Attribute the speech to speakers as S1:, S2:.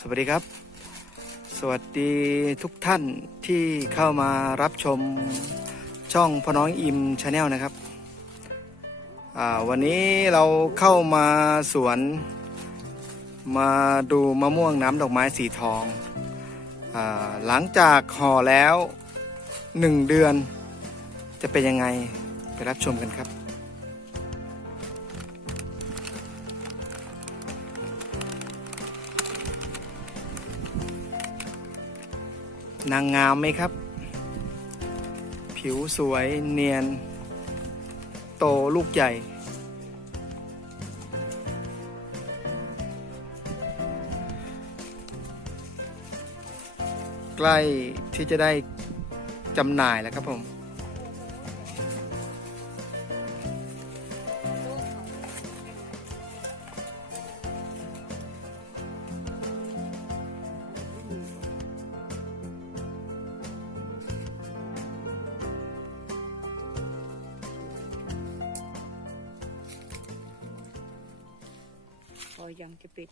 S1: สวัสดีครับ สวัสดีทุกท่านที่เข้ามารับชมช่องพน้องอิมชาแนลนะครับ วันนี้เราเข้ามาสวน มาดูมะม่วงน้ำดอกไม้สีทองอหลังจากห่อแล้วหนึ่งเดือนจะเป็นยังไงไปรับชมกันครับ นางงามไหมครับ ผิวสวยเนียน โตลูกใหญ่ ใกล้ที่จะได้จำหน่ายแล้วครับผม
S2: พอยังจะปิด